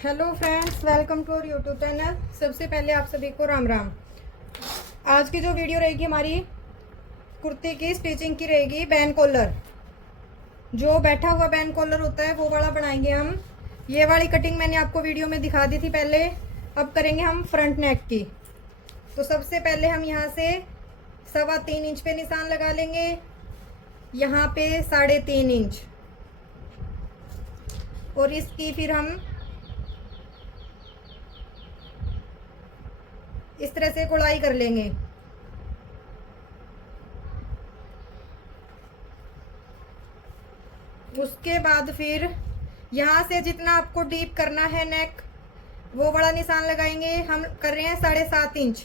Hello friends, welcome to our YouTube channel. सबसे पहले आप सभी को राम राम। आज की जो वीडियो रहेगी हमारी कुर्ती की स्टिचिंग की रहेगी। बैन कॉलर, जो बैठा हुआ बैन कॉलर होता है वो वाला बनाएंगे हम। ये वाली कटिंग मैंने आपको वीडियो में दिखा दी थी पहले। अब करेंगे हम फ्रंट नेक की। तो सबसे पहले हम यहाँ से 3.25 इंच पे निशान लगा लेंगे, यहाँ पे 3.5 इंच, और इसकी फिर हम इस तरह से गुड़ाई कर लेंगे। उसके बाद फिर यहाँ से जितना आपको डीप करना है नेक, वो बड़ा निशान लगाएंगे। हम कर रहे हैं 7.5 इंच,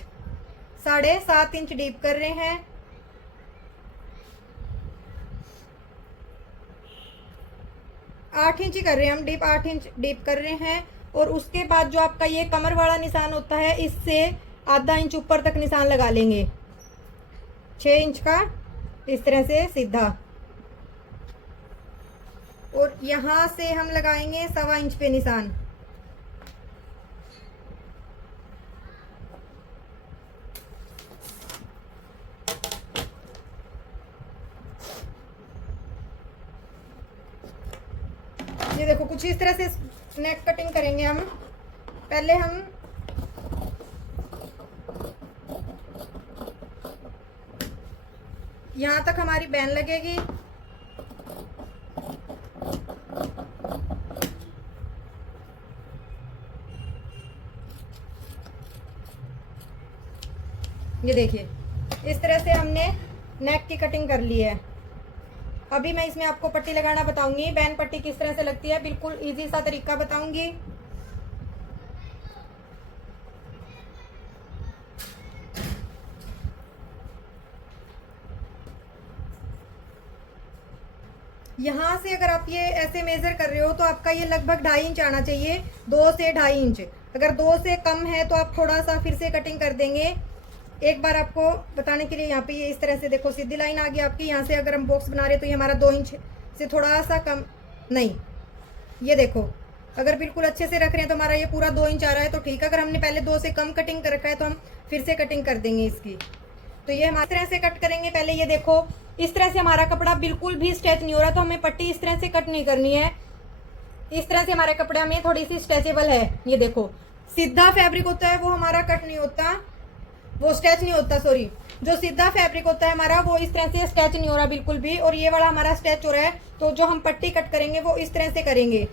7.5 इंच डीप कर रहे हैं। आठ इंच ही कर रहे हैं हम डीप, 8 इंच डीप कर रहे हैं। और उसके बाद जो आपका ये कमर वाला निशान होता है, इससे आधा इंच ऊपर तक निशान लगा लेंगे, 6 इंच का, इस तरह से सीधा। और यहाँ से हम लगाएंगे 1.25 इंच पे निशान। ये देखो, कुछ इस तरह से नेक कटिंग करेंगे हम। पहले हम यहाँ तक हमारी बैन लगेगी। ये देखिए, इस तरह से हमने नेक की कटिंग कर ली है। अभी मैं इसमें आपको पट्टी लगाना बताऊंगी, बैन पट्टी किस तरह से लगती है, बिल्कुल इजी सा तरीका बताऊंगी। यहाँ से अगर आप ये ऐसे मेजर कर रहे हो तो आपका ये लगभग 2.5 इंच आना चाहिए, 2 से 2.5 इंच। अगर 2 से कम है तो आप थोड़ा सा फिर से कटिंग कर देंगे। एक बार आपको बताने के लिए, यहाँ पे ये इस तरह से देखो सीधी लाइन आ गई आपकी। यहाँ से अगर हम बॉक्स बना रहे तो ये हमारा 2 इंच से थोड़ा सा कम नहीं, ये देखो, अगर बिल्कुल अच्छे से रख रहे हैं तो हमारा ये पूरा 2 इंच आ रहा है, तो ठीक है। अगर हमने पहले 2 से कम कटिंग कर रखा है तो हम फिर से कटिंग कर देंगे इसकी। तो ये हम इस तरह से कट करेंगे। पहले ये देखो, इस तरह से हमारा कपड़ा बिल्कुल भी स्ट्रेच नहीं हो रहा, तो हमें पट्टी इस तरह से कट नहीं करनी है। इस तरह से हमारे कपड़ा में थोड़ी सी स्ट्रेचेबल है। ये देखो, सीधा फैब्रिक होता है वो हमारा कट नहीं होता, वो स्ट्रेच नहीं होता, सॉरी। जो सीधा फैब्रिक होता है हमारा, वो इस तरह से स्ट्रेच नहीं हो रहा बिल्कुल भी, और ये वाला हमारा स्ट्रेच हो रहा है। तो जो हम पट्टी कट करेंगे वो इस तरह से करेंगे।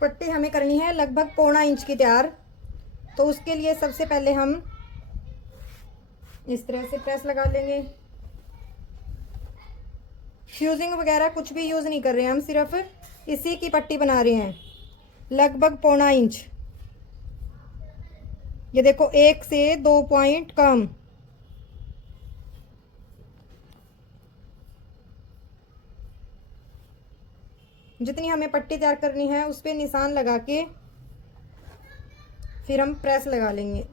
पट्टी हमें करनी है लगभग 1.25 इंच की तैयार। तो उसके लिए सबसे पहले हम इस तरह से प्रेस लगा लेंगे। फ्यूजिंग वगैरह कुछ भी यूज़ नहीं कर रहे हैं हम, सिर्फ इसी की पट्टी बना रहे हैं, लगभग 1.25 इंच। ये देखो, 1 से 2 पॉइंट कम। जितनी हमें पट्टी तैयार करनी है उस पर निशान लगा के फिर हम प्रेस लगा लेंगे,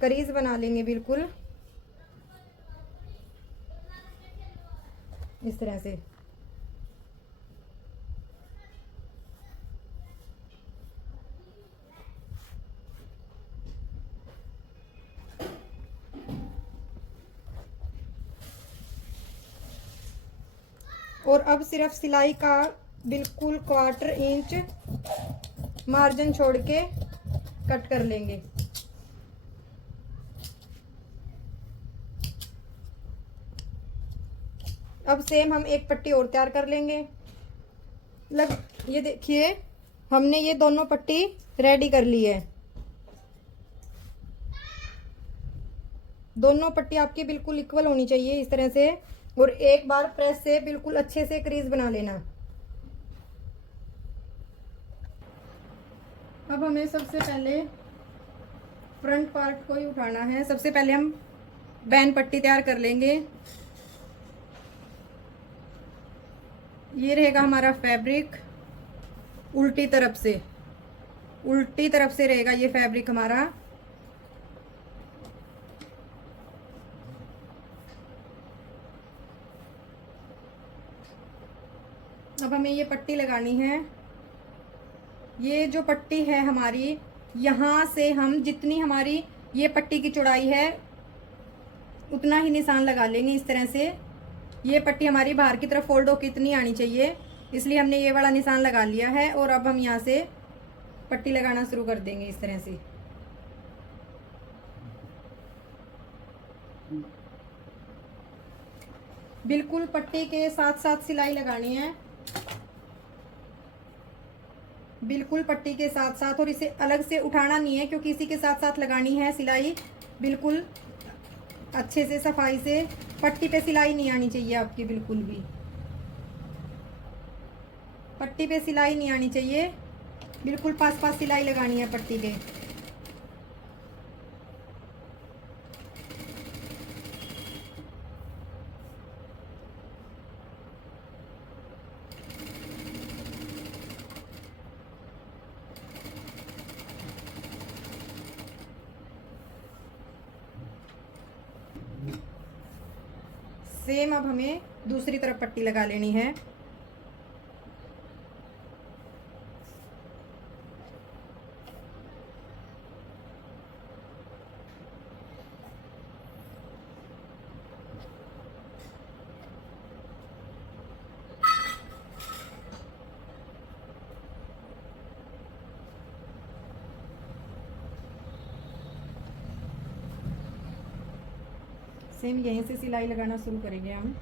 करीज बना लेंगे बिल्कुल इस तरह से। और अब सिर्फ सिलाई का बिल्कुल 1/4 इंच मार्जिन छोड़ के कट कर लेंगे। अब सेम हम एक पट्टी और तैयार कर लेंगे। ये देखिए, हमने ये दोनों पट्टी रेडी कर ली है। दोनों पट्टी आपकी बिल्कुल इक्वल होनी चाहिए इस तरह से। और एक बार प्रेस से बिल्कुल अच्छे से क्रीज बना लेना। अब हमें सबसे पहले फ्रंट पार्ट को ही उठाना है। सबसे पहले हम बैन पट्टी तैयार कर लेंगे। ये रहेगा हमारा फैब्रिक, उल्टी तरफ से रहेगा ये फैब्रिक हमारा। अब अब हमें ये पट्टी लगानी है। ये जो पट्टी है हमारी, यहाँ से हम जितनी हमारी ये पट्टी की चौड़ाई है उतना ही निशान लगा लेंगे इस तरह से। ये पट्टी हमारी बाहर की तरफ फोल्ड होकर इतनी आनी चाहिए, इसलिए हमने ये वाला निशान लगा लिया है। और अब हम यहाँ से पट्टी लगाना शुरू कर देंगे इस तरह से। बिल्कुल पट्टी के साथ साथ सिलाई लगानी है, बिल्कुल पट्टी के साथ साथ। और इसे अलग से उठाना नहीं है क्योंकि इसी के साथ साथ लगानी है सिलाई। बिल्कुल अच्छे से सफाई से, पट्टी पे सिलाई नहीं आनी चाहिए आपकी, बिल्कुल भी पट्टी पे सिलाई नहीं आनी चाहिए। बिल्कुल पास पास सिलाई लगानी है पट्टी के। सेम अब हमें दूसरी तरफ पट्टी लगा लेनी है। सेम यहीं से सिलाई लगाना शुरू करेंगे हम।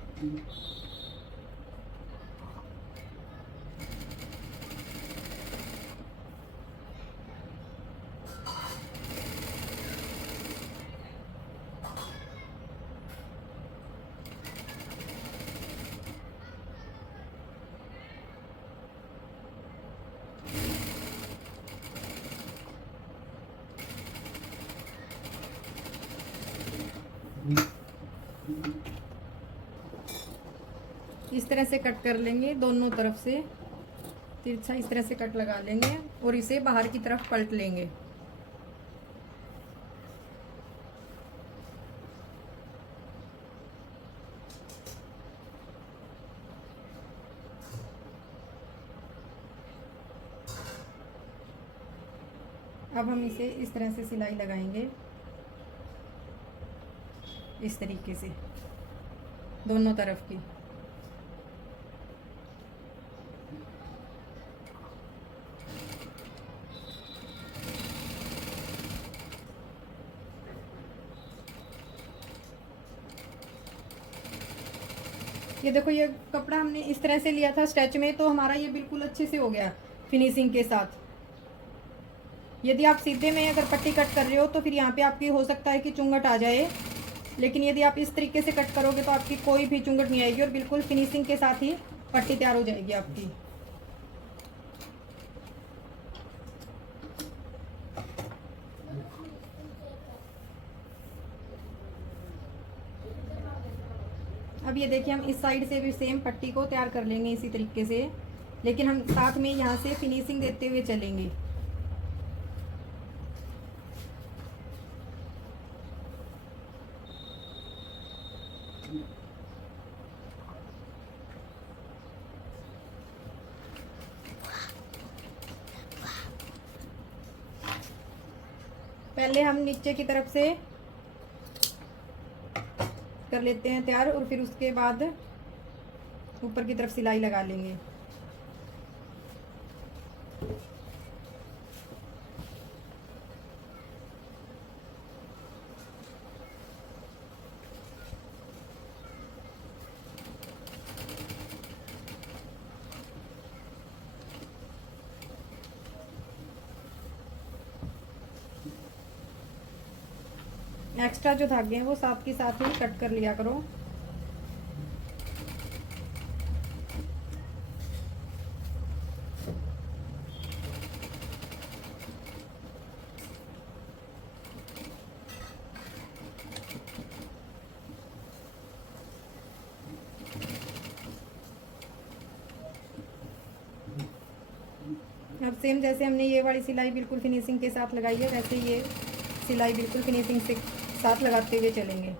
इस तरह से कट कर लेंगे दोनों तरफ से, तिरछा इस तरह से कट लगा लेंगे और इसे बाहर की तरफ पलट लेंगे। अब हम इसे इस तरह से सिलाई लगाएंगे, इस तरीके से दोनों तरफ की। ये देखो, ये कपड़ा हमने इस तरह से लिया था स्टेच में, तो हमारा ये बिल्कुल अच्छे से हो गया फिनिशिंग के साथ। यदि आप सीधे में अगर पट्टी कट कर रहे हो तो फिर यहाँ पे आपकी हो सकता है कि चुंगट आ जाए, लेकिन यदि आप इस तरीके से कट करोगे तो आपकी कोई भी चुंगट नहीं आएगी और बिल्कुल फिनिशिंग के साथ ही पट्टी तैयार हो जाएगी आपकी। अब ये देखिए, हम इस साइड से भी सेम पट्टी को तैयार कर लेंगे इसी तरीके से, लेकिन हम साथ में यहाँ से फिनिशिंग देते हुए चलेंगे। पहले हम नीचे की तरफ से कर लेते हैं तैयार और फिर उसके बाद ऊपर की तरफ सिलाई लगा लेंगे। एक्स्ट्रा जो धागे हैं वो साथ के साथ ही कट कर लिया करो। अब सेम जैसे हमने ये वाली सिलाई बिल्कुल फिनिशिंग के साथ लगाई है, वैसे ये सिलाई बिल्कुल फिनिशिंग से साथ लगाते हुए चलेंगे।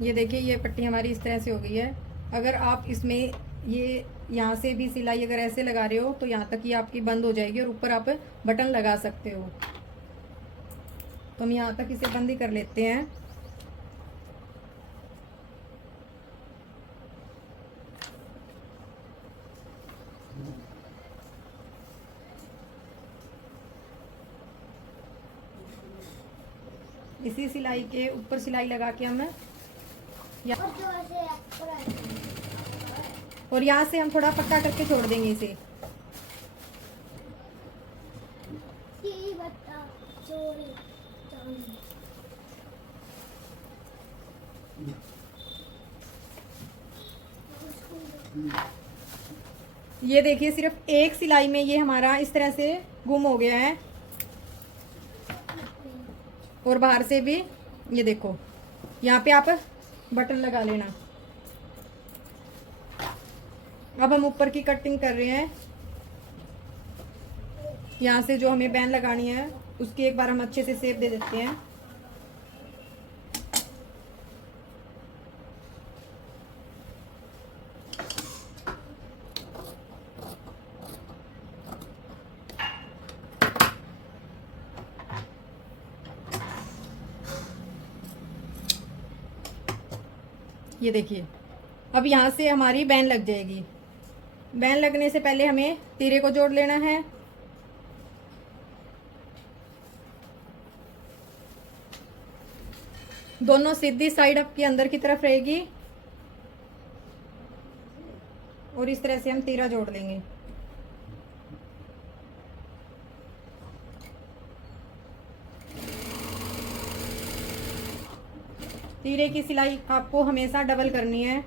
ये देखिए ये पट्टी हमारी इस तरह से हो गई है। अगर आप इसमें ये यहाँ से भी सिलाई अगर ऐसे लगा रहे हो तो यहाँ तक ये आपकी बंद हो जाएगी और ऊपर आप बटन लगा सकते हो। तो हम यहाँ तक इसे बंद ही कर लेते हैं। इसी सिलाई के ऊपर सिलाई लगा के हम और यहाँ से हम थोड़ा पक्का करके छोड़ देंगे इसे। ये देखिए सिर्फ एक सिलाई में ये हमारा इस तरह से गुम हो गया है और बाहर से भी ये देखो यहाँ पे आप बटन लगा लेना। अब हम ऊपर की कटिंग कर रहे हैं। यहाँ से जो हमें बैन लगानी है उसकी एक बार हम अच्छे से शेप दे देते हैं। ये देखिए अब यहाँ से हमारी बैन लग जाएगी। बैन लगने से पहले हमें तीरे को जोड़ लेना है। दोनों सीधी साइड आपकी अंदर की तरफ रहेगी और इस तरह से हम तीरा जोड़ लेंगे। तीरे की सिलाई आपको हमेशा डबल करनी है।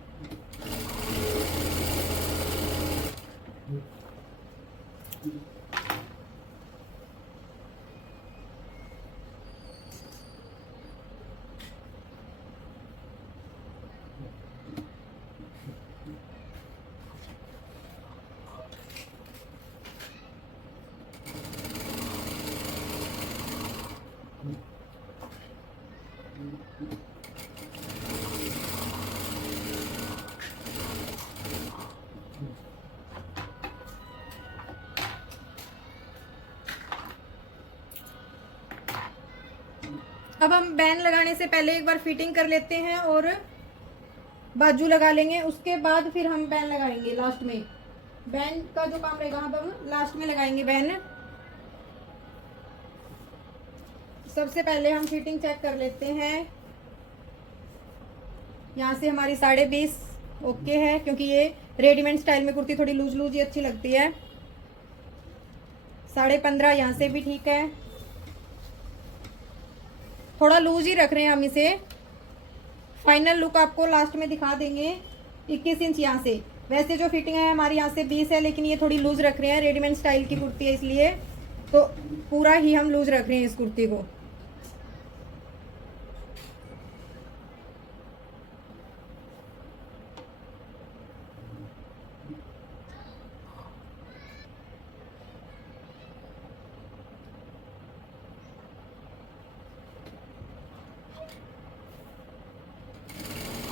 अब हम बैन लगाने से पहले एक बार फिटिंग कर लेते हैं और बाजू लगा लेंगे। उसके बाद फिर हम बैन लगाएंगे लास्ट में। बैन का जो काम रहेगा हम लास्ट में लगाएंगे बैन। सबसे पहले हम फिटिंग चेक कर लेते हैं। यहाँ से हमारी 20.5 ओके है, क्योंकि ये रेडीमेड स्टाइल में कुर्ती थोड़ी लूज लूज ही अच्छी लगती है। 15.5 यहाँ से भी ठीक है। थोड़ा लूज ही रख रहे हैं हम इसे। फाइनल लुक आपको लास्ट में दिखा देंगे। 21 इंच यहाँ से। वैसे जो फिटिंग है हमारी यहाँ से 20 है, लेकिन ये थोड़ी लूज रख रहे हैं। रेडीमेड स्टाइल की कुर्ती है इसलिए तो पूरा ही हम लूज रख रहे हैं इस कुर्ती को।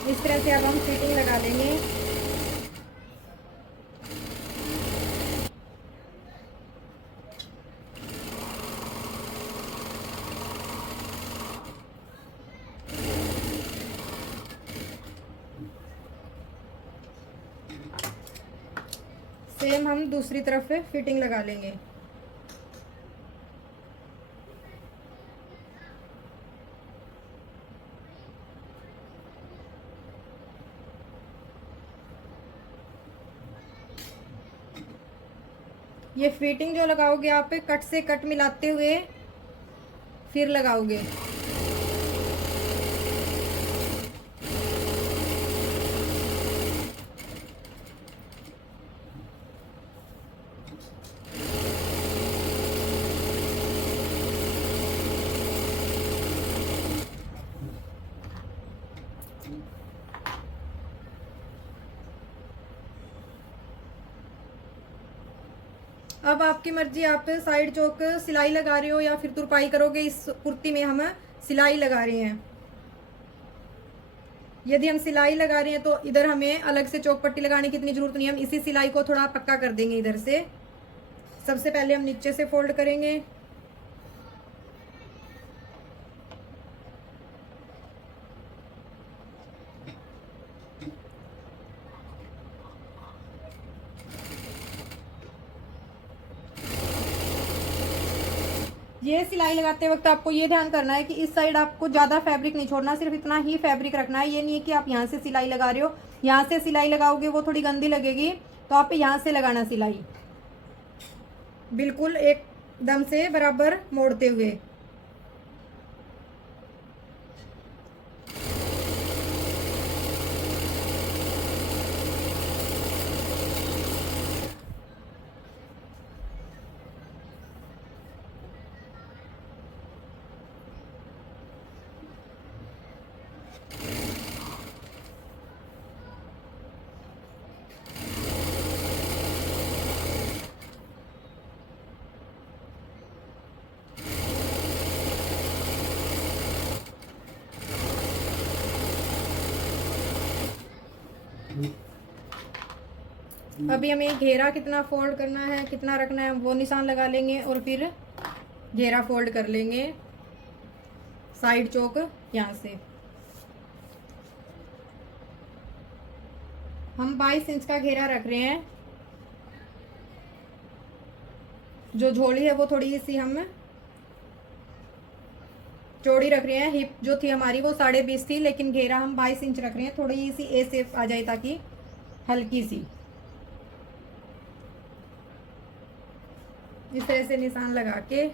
इस तरह से अब हम फिटिंग लगा लेंगे। सेम हम दूसरी तरफ पे फिटिंग लगा लेंगे। ये फिटिंग जो लगाओगे आप कट से कट मिलाते हुए फिर लगाओगे। अब आपकी मर्जी, आप साइड चौक सिलाई लगा रहे हो या फिर तुरपाई करोगे। इस कुर्ती में हम सिलाई लगा रहे हैं। यदि हम सिलाई लगा रहे हैं तो इधर हमें अलग से चौक पट्टी लगाने की इतनी जरूरत नहीं है, हम इसी सिलाई को थोड़ा पक्का कर देंगे इधर से। सबसे पहले हम नीचे से फोल्ड करेंगे, ये सिलाई लगाते वक्त आपको ये ध्यान करना है कि इस साइड आपको ज़्यादा फैब्रिक नहीं छोड़ना, सिर्फ इतना ही फैब्रिक रखना है। ये नहीं है कि आप यहाँ से सिलाई लगा रहे हो, यहाँ से सिलाई लगाओगे वो थोड़ी गंदी लगेगी, तो आप यहाँ से लगाना सिलाई, बिल्कुल एकदम से बराबर मोड़ते हुए। अभी हमें घेरा कितना फोल्ड करना है, कितना रखना है, वो निशान लगा लेंगे और फिर घेरा फोल्ड कर लेंगे साइड चौक यहाँ से। हम 22 इंच का घेरा रख रहे हैं। जो झोली है वो थोड़ी सी हम चौड़ी रख रहे हैं। हिप जो थी हमारी वो 20.5 थी, लेकिन घेरा हम 22 इंच रख रहे हैं, थोड़ी सी ए शेप आ जाए ताकि हल्की सी। इस तरह से निशान लगा के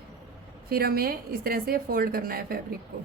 फिर हमें इस तरह से फोल्ड करना है फैब्रिक को।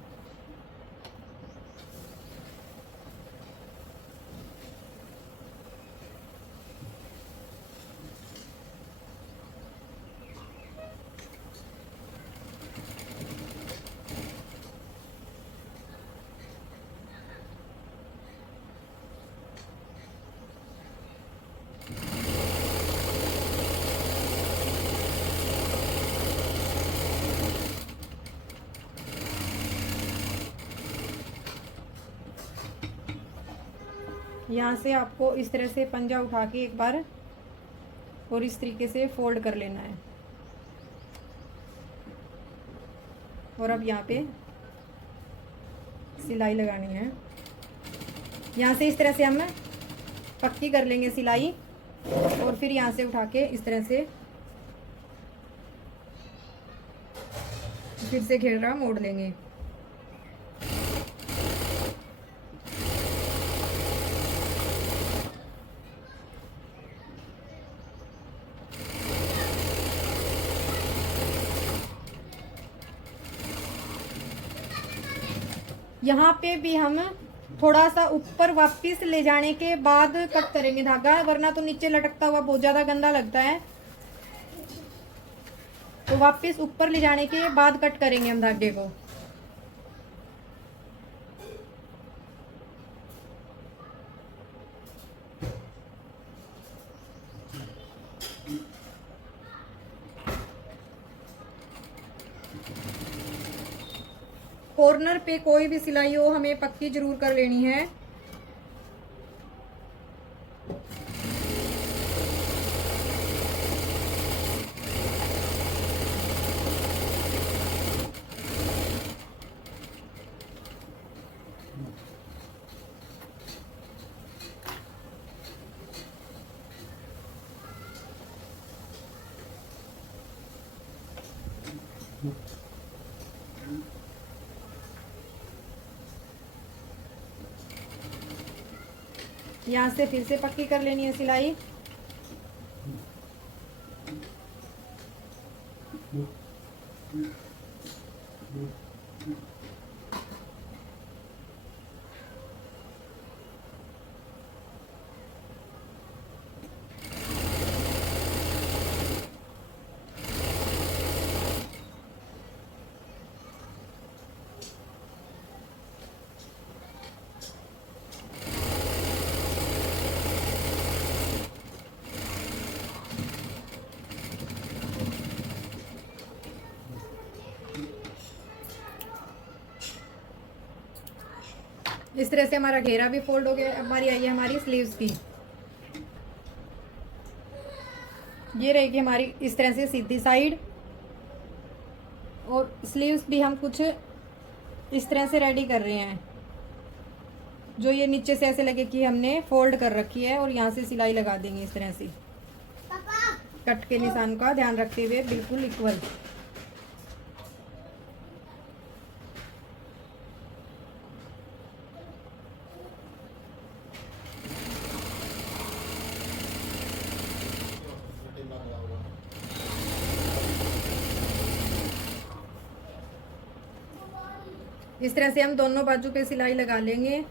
यहाँ से आपको इस तरह से पंजा उठा के एक बार और इस तरीके से फोल्ड कर लेना है। और अब यहाँ पे सिलाई लगानी है। यहाँ से इस तरह से हम पक्की कर लेंगे सिलाई और फिर यहाँ से उठा के इस तरह से फिर से घेरा मोड़ लेंगे। यहाँ पे भी हम थोड़ा सा ऊपर वापस ले जाने के बाद कट करेंगे धागा, वरना तो नीचे लटकता हुआ बहुत ज़्यादा गंदा लगता है। तो वापस ऊपर ले जाने के बाद कट करेंगे हम धागे को। कॉर्नर पे कोई भी सिलाई हो हमें पक्की जरूर कर लेनी है। यहाँ से फिर से पक्की कर लेनी है सिलाई। इस तरह से हमारा घेरा भी फोल्ड हो गया। अब हमारी आई है हमारी स्लीव्स की। ये रहेगी हमारी इस तरह से सीधी साइड, और स्लीव्स भी हम कुछ इस तरह से रेडी कर रहे हैं। जो ये नीचे से ऐसे लगे कि हमने फोल्ड कर रखी है, और यहाँ से सिलाई लगा देंगे इस तरह से। कट के निशान का ध्यान रखते हुए बिल्कुल इक्वल। इस तरह से हम दोनों बाजू पे सिलाई लगा लेंगे।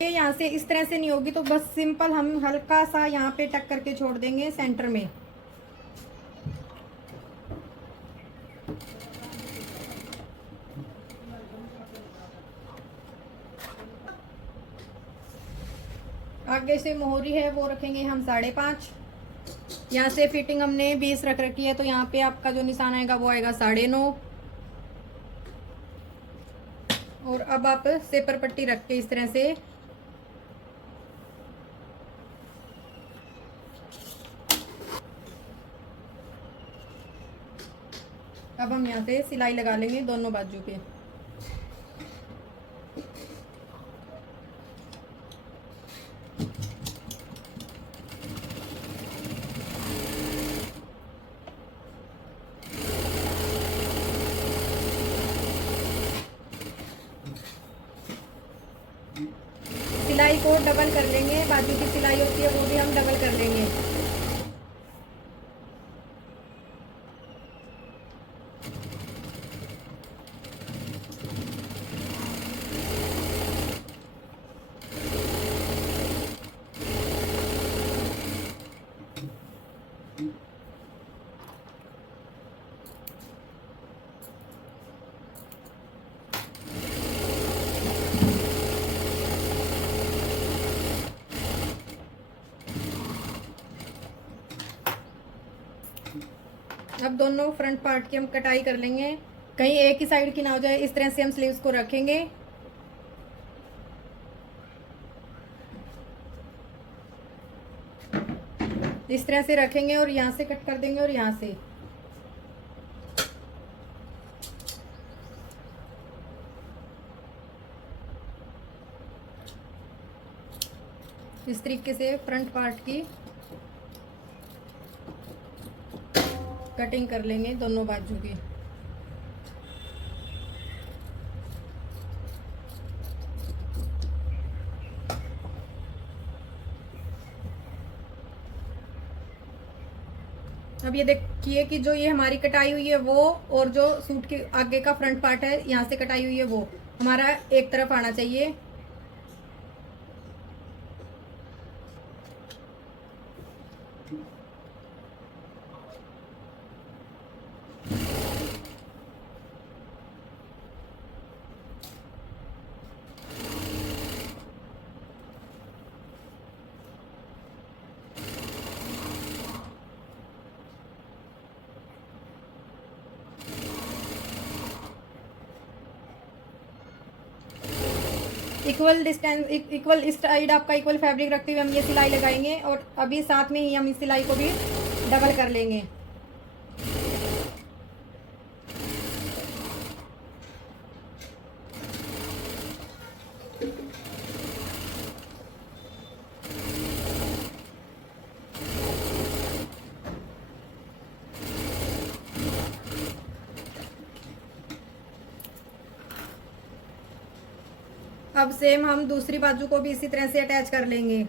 ये यहाँ से इस तरह से नहीं होगी, तो बस सिंपल हम हल्का सा यहाँ पे टक करके छोड़ देंगे सेंटर में। आगे से मोहरी है वो रखेंगे हम 5.5। यहाँ से फिटिंग हमने 20 रख रखी है, तो यहाँ पे आपका जो निशान आएगा वो आएगा 9.5। और अब आप सेपर पट्टी रख के इस तरह से अब हम यहाँ से सिलाई लगा लेंगे दोनों बाजू पे। सिलाई को डबल कर लेंगे, बाजू की सिलाई होती है वो भी हम डबल कर लेंगे। अब दोनों फ्रंट पार्ट की हम कटाई कर लेंगे, कहीं एक ही साइड की ना हो जाए। इस तरह से हम स्लीव्स को रखेंगे। इस तरह से रखेंगे और यहाँ से कट कर देंगे, और यहाँ से इस तरीके से फ्रंट पार्ट की कटिंग कर लेंगे दोनों बाजू की। अब ये देखिए कि जो ये हमारी कटाई हुई है वो, और जो सूट के आगे का फ्रंट पार्ट है यहाँ से कटाई हुई है वो हमारा एक तरफ आना चाहिए। इक्वल डिस्टेंस, इक्वल इस साइड आपका इक्वल फैब्रिक रखते हुए हम ये सिलाई लगाएंगे, और अभी साथ में ही हम इस सिलाई को भी डबल कर लेंगे। अब सेम हम दूसरी बाजू को भी इसी तरह से अटैच कर लेंगे।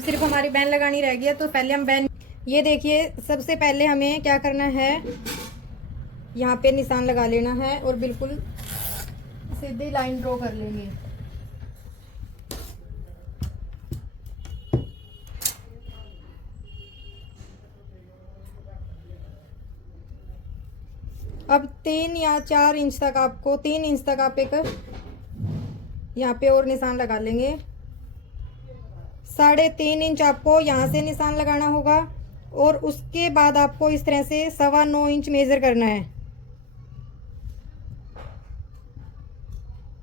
अब सिर्फ हमारी बैन लगानी रह गई है, तो पहले हम बैन, ये देखिए सबसे पहले हमें क्या करना है, यहाँ पे निशान लगा लेना है और बिल्कुल सीधी लाइन ड्रॉ कर लेंगे। अब 3 या 4 इंच तक आपको, 3 इंच तक आप एक यहाँ पे और निशान लगा लेंगे। 3.5 इंच आपको यहाँ से निशान लगाना होगा और उसके बाद आपको इस तरह से 9.25 इंच मेजर करना है।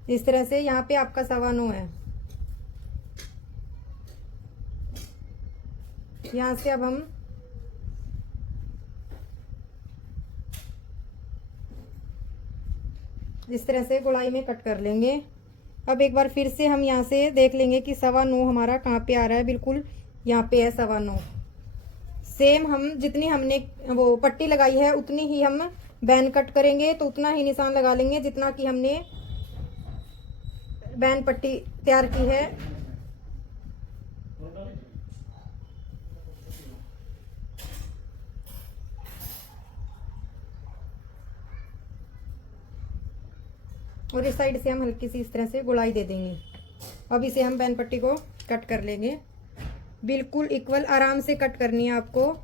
इस तरह से यहाँ पे आपका 9.25 है। यहाँ से अब हम इस तरह से गोलाई में कट कर लेंगे। अब एक बार फिर से हम यहाँ से देख लेंगे कि 9.25 हमारा कहाँ पे आ रहा है। बिल्कुल यहाँ पे है 9.25। सेम हम जितनी हमने वो पट्टी लगाई है उतनी ही हम बैन कट करेंगे, तो उतना ही निशान लगा लेंगे जितना कि हमने बैन पट्टी तैयार की है। और इस साइड से हम हल्की सी इस तरह से गोलाई दे देंगे। अब इसे हम बैन पट्टी को कट कर लेंगे। बिल्कुल इक्वल आराम से कट करनी है आपको।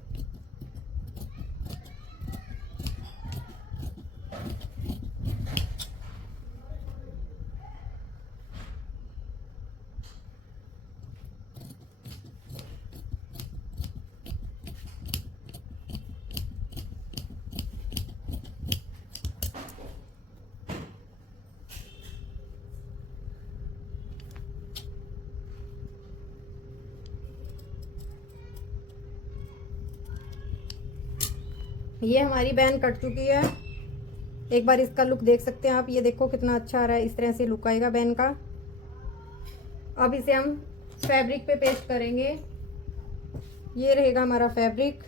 ये हमारी बैन कट चुकी है। एक बार इसका लुक देख सकते हैं आप। ये देखो कितना अच्छा आ रहा है। इस तरह से लुक आएगा बैन का। अब इसे हम फैब्रिक पे पेस्ट करेंगे। ये रहेगा हमारा फैब्रिक।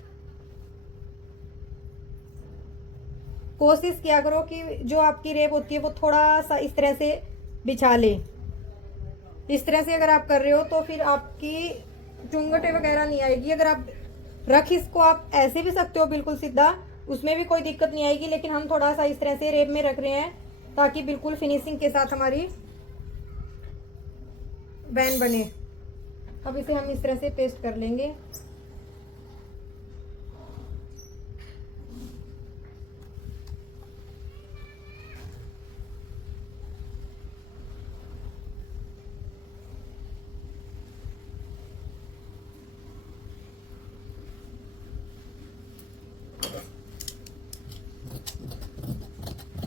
कोशिश किया करो कि जो आपकी रेप होती है वो थोड़ा सा इस तरह से बिछा ले। इस तरह से अगर आप कर रहे हो तो फिर आपकी चुंगटे वगैरह नहीं आएगी। अगर आप रख इसको आप ऐसे भी सकते हो बिल्कुल सीधा, उसमें भी कोई दिक्कत नहीं आएगी। लेकिन हम थोड़ा सा इस तरह से रेप में रख रहे हैं ताकि बिल्कुल फिनिशिंग के साथ हमारी बैन बने। अब इसे हम इस तरह से पेस्ट कर लेंगे।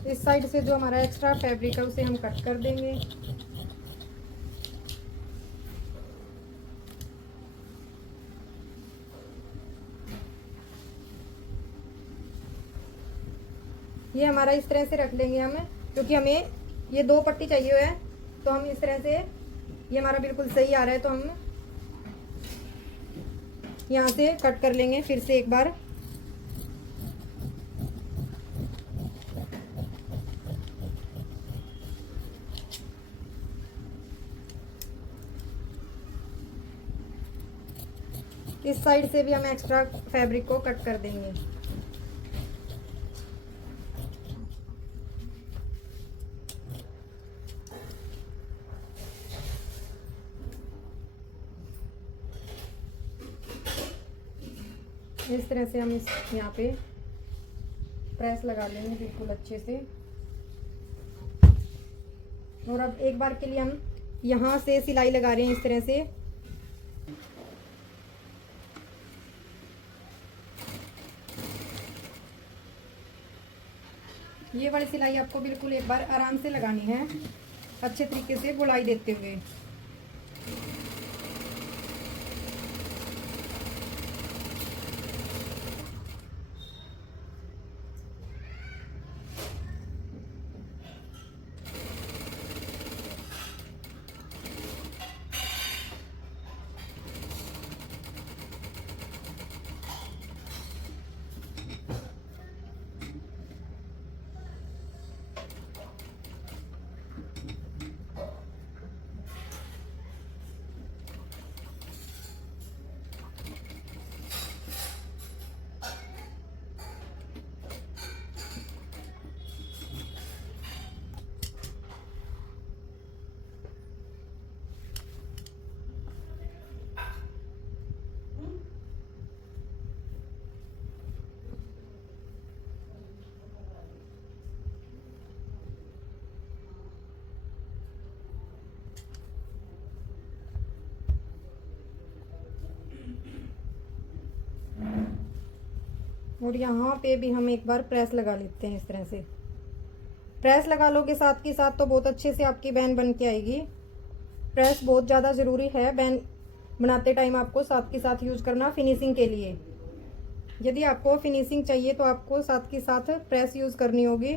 इस साइड से जो हमारा एक्स्ट्रा फैब्रिक है उसे हम कट कर देंगे। ये हमारा इस तरह से रख लेंगे हम, क्योंकि हमें ये 2 पट्टी चाहिए हुआ है। तो हम इस तरह से, ये हमारा बिल्कुल सही आ रहा है, तो हम यहाँ से कट कर लेंगे फिर से एक बार। इस साइड से भी हम एक्स्ट्रा फैब्रिक को कट कर देंगे। इस तरह से हम इस यहाँ पे प्रेस लगा लेंगे बिल्कुल अच्छे से। और अब एक बार के लिए हम यहाँ से सिलाई लगा रहे हैं इस तरह से। ये वाली सिलाई आपको बिल्कुल एक बार आराम से लगानी है, अच्छे तरीके से बुलाई देते हुए। और यहाँ पे भी हम एक बार प्रेस लगा लेते हैं। इस तरह से प्रेस लगा लोगे साथ के साथ तो बहुत अच्छे से आपकी बैन बन के आएगी। प्रेस बहुत ज़्यादा ज़रूरी है बैन बनाते टाइम, आपको साथ के साथ यूज करना फिनिशिंग के लिए। यदि आपको फिनिशिंग चाहिए तो आपको साथ के साथ प्रेस यूज करनी होगी।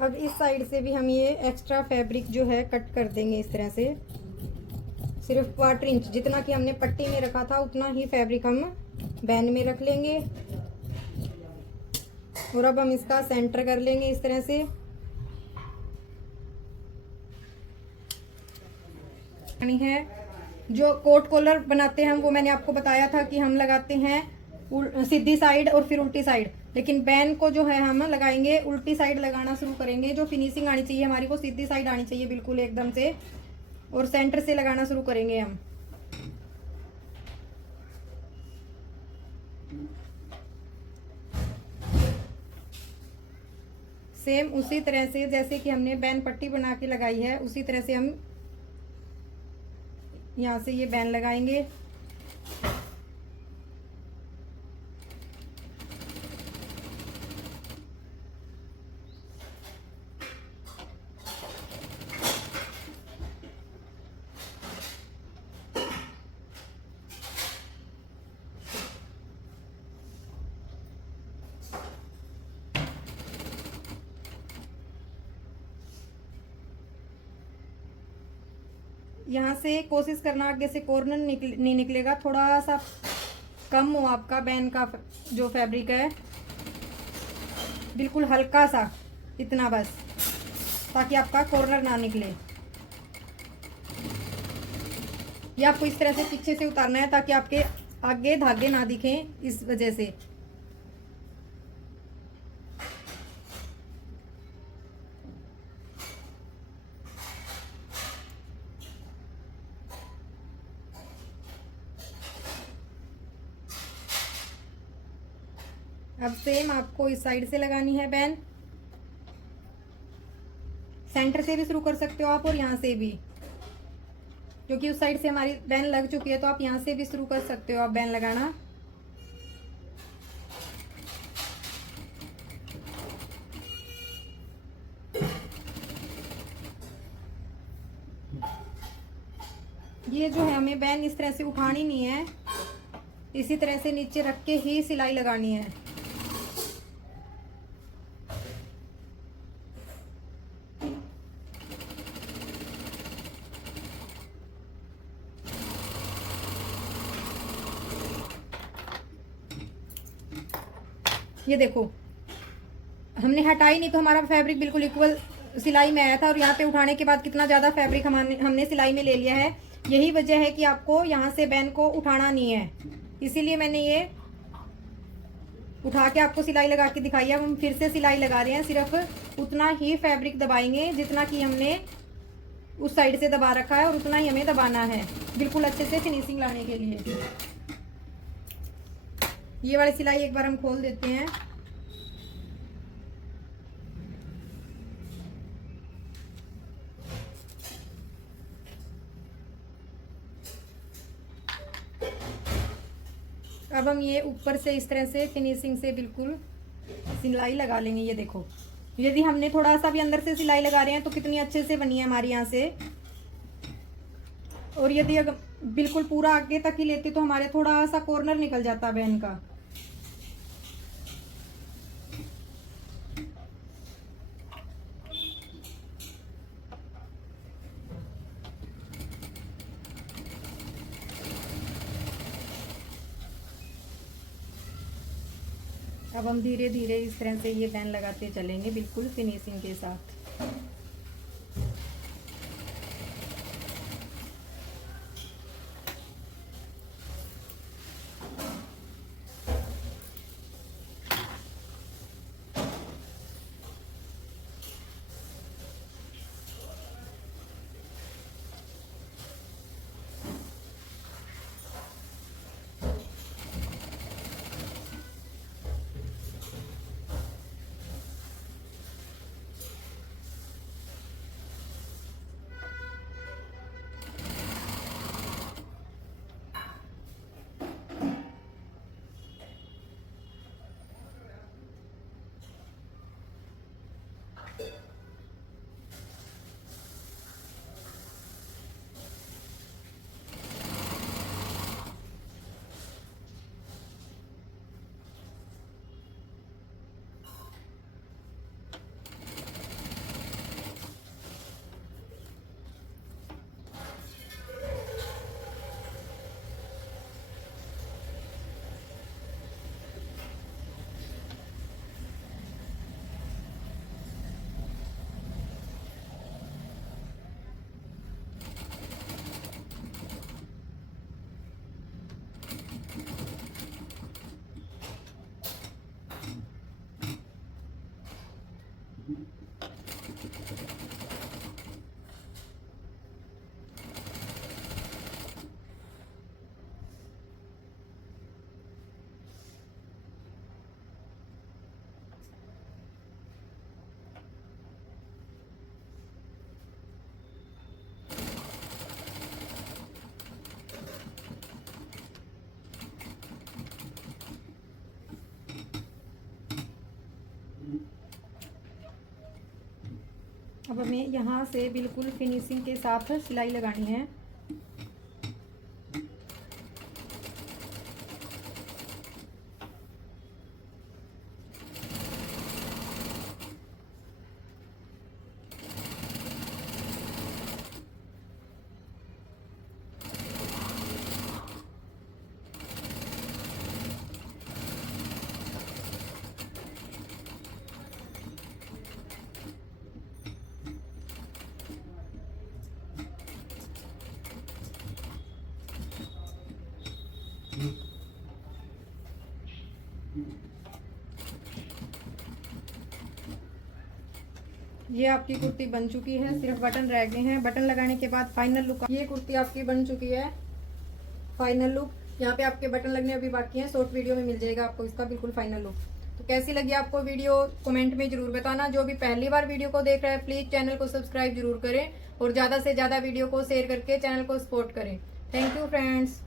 अब इस साइड से भी हम ये एक्स्ट्रा फैब्रिक जो है कट कर देंगे इस तरह से। सिर्फ 1/4 इंच जितना कि हमने पट्टी में रखा था उतना ही फैब्रिक हम बैन में रख लेंगे। और अब हम इसका सेंटर कर लेंगे इस तरह से। है जो कोट कॉलर बनाते हैं हम, वो मैंने आपको बताया था कि हम लगाते हैं सीधी साइड और फिर उल्टी साइड, लेकिन बैन को जो है हम लगाएंगे उल्टी साइड लगाना शुरू करेंगे। जो फिनिशिंग आनी चाहिए हमारी वो सीधी साइड आनी चाहिए बिल्कुल एकदम से, और सेंटर से लगाना शुरू करेंगे हम। सेम उसी तरह से जैसे कि हमने बैन पट्टी बना के लगाई है उसी तरह से हम यहाँ से ये बैन लगाएंगे। यहाँ से कोशिश करना आगे से कॉर्नर नहीं निकलेगा, थोड़ा सा कम हो आपका बैन का जो फैब्रिक है, बिल्कुल हल्का सा इतना बस, ताकि आपका कॉर्नर ना निकले। ये आपको इस तरह से पीछे से उतारना है ताकि आपके आगे धागे ना दिखें, इस वजह से। अब सेम आपको इस साइड से लगानी है बैन। सेंटर से भी शुरू कर सकते हो आप और यहाँ से भी, क्योंकि उस साइड से हमारी बैन लग चुकी है, तो आप यहाँ से भी शुरू कर सकते हो आप बैन लगाना। ये जो है हमें बैन इस तरह से उठानी नहीं है, इसी तरह से नीचे रख के ही सिलाई लगानी है। ये देखो हमने हटाई नहीं तो हमारा फैब्रिक बिल्कुल इक्वल सिलाई में आया था, और यहाँ पे उठाने के बाद कितना ज़्यादा फैब्रिक हमने सिलाई में ले लिया है। यही वजह है कि आपको यहाँ से बैन को उठाना नहीं है, इसीलिए मैंने ये उठा के आपको सिलाई लगा के दिखाई है। हम फिर से सिलाई लगा रहे हैं, सिर्फ उतना ही फैब्रिक दबाएंगे जितना कि हमने उस साइड से दबा रखा है, और उतना ही हमें दबाना है बिल्कुल अच्छे से फिनिशिंग लाने के लिए। ये वाली सिलाई एक बार हम खोल देते हैं। अब हम ये ऊपर से इस तरह से फिनिशिंग से बिल्कुल सिलाई लगा लेंगे। ये देखो यदि हमने थोड़ा सा भी अंदर से सिलाई लगा रहे हैं तो कितनी अच्छे से बनी है हमारी यहाँ से। और यदि अगर बिल्कुल पूरा आगे तक ही लेते तो हमारे थोड़ा सा कॉर्नर निकल जाता बैन का। अब हम धीरे धीरे इस तरह से ये बैन लगाते चलेंगे बिल्कुल फिनिशिंग के साथ। अब हमें यहाँ से बिल्कुल फिनिशिंग के साथ सिलाई लगानी है। ये आपकी कुर्ती बन चुकी है, सिर्फ बटन रह गए हैं। बटन लगाने के बाद फाइनल लुक, ये कुर्ती आपकी बन चुकी है। फाइनल लुक, यहाँ पे आपके बटन लगने अभी बाकी हैं, शॉर्ट वीडियो में मिल जाएगा आपको इसका बिल्कुल फाइनल लुक। तो कैसी लगी आपको वीडियो कमेंट में जरूर बताना। जो भी पहली बार वीडियो को देख रहा है प्लीज चैनल को सब्सक्राइब जरूर करें और ज्यादा से ज्यादा वीडियो को शेयर करके चैनल को सपोर्ट करें। Thank you friends.